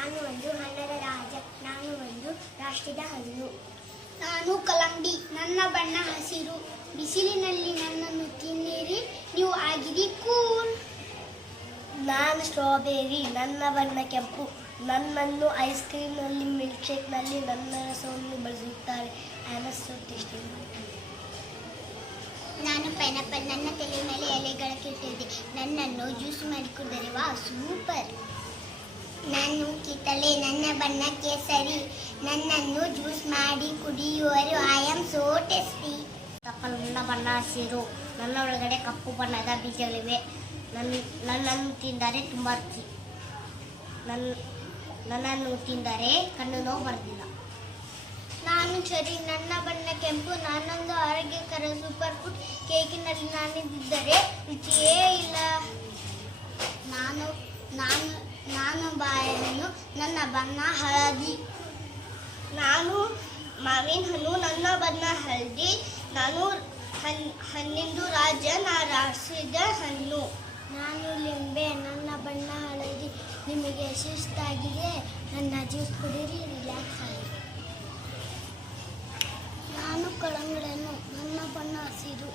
ನಾನು ಒಂದು ಹಣ್ಣದ ರಾಜ. ನಾನು ಒಂದು ರಾಷ್ಟ್ರದ ಹಣ್ಣು. ನಾನು ಕಲ್ಲಂಗಡಿ. ನನ್ನ ಬಣ್ಣ ಹಸಿರು. ಬಿಸಿಲಿನಲ್ಲಿ ನನ್ನನ್ನು ತಿನ್ನಿರಿ, ನೀವು ಆಗಿರಿ ಕೂಲ್. ನಾನು ಸ್ಟ್ರಾಬೆರಿ. ನನ್ನ ಬಣ್ಣ ಕೆಂಪು. ನನ್ನನ್ನು ಐಸ್ ಕ್ರೀಮ್ನಲ್ಲಿ, ಮಿಲ್ಕ್ ಶೇಕ್ನಲ್ಲಿ ನನ್ನ ರಸವನ್ನು ಬಳಸುತ್ತಾರೆ. I am so tasty. ನಾನು ಪೈನಾಪಲ್. ನನ್ನ ತಲೆ ಮೇಲೆ ಎಲೆಗಳ ಕೆಟ್ಟಿದೆ. ನನ್ನನ್ನು ಜ್ಯೂಸ್ ಮಾಡಿ ಕುಡಿದರೆ ವಾ ಸೂಪರ್. ನಾನು ಕಿತ್ತಳೆ. ನನ್ನ ಬಣ್ಣ ಕೇಸರಿ. ನನ್ನನ್ನು ಜ್ಯೂಸ್ ಮಾಡಿ ಕುಡಿಯುವರು. I am so tasty. ನನ್ನ ಬಣ್ಣ ಹಸಿರು. ನನ್ನ ಒಳಗಡೆ ಕಪ್ಪು ಬಣ್ಣದ ಬೀಜಗಳಿವೆ. ನನ್ನನ್ನು ತಿಂದರೆ ತುಂಬ ರುಚಿ. ನನ್ನನ್ನು ತಿಂದರೆ ಕಣ್ಣು ನೋವು ಬರುವುದಿಲ್ಲ. ನಾನು ಚೆರಿ. ನನ್ನ ಬಣ್ಣ ಕೆಂಪು. ನಾನೊಂದು ಆರೋಗ್ಯಕರ ಸೂಪರ್ ಫುಡ್. ಕೇಕಿನಲ್ಲಿ ನಾನಿದ್ದರೆ ರುಚಿಯೇ ಇಲ್ಲ. ನಾನು ನಾನು ನಾನು ಬಾಳೆಹಣ್ಣು. ನನ್ನ ಬಣ್ಣ ಹಳದಿ. ನಾನು ಮಾವಿನ ಹಣ್ಣು. ನನ್ನ ಬಣ್ಣ ಹಳದಿ. ನಾನು ಹಣ್ಣಿಂದು ರಾಜ. ರಾಷ್ಟ್ರದ ಹಣ್ಣು. ನಾನು ಲಿಂಬೆ. ನನ್ನ ಬಣ್ಣ ಹಳದಿ. ನಿಮಗೆ ಸುಸ್ತಾಗಿದೆ, ನನ್ನ ಜ್ಯೂಸ್ ಕುಡೀರಿ, ರಿಲ್ಯಾಕ್ಸ್ ಆಗಿ. ನಾನು ಕಲ್ಲಂಗಡಿ. ನನ್ನ ಬಣ್ಣ ಹಸಿರು.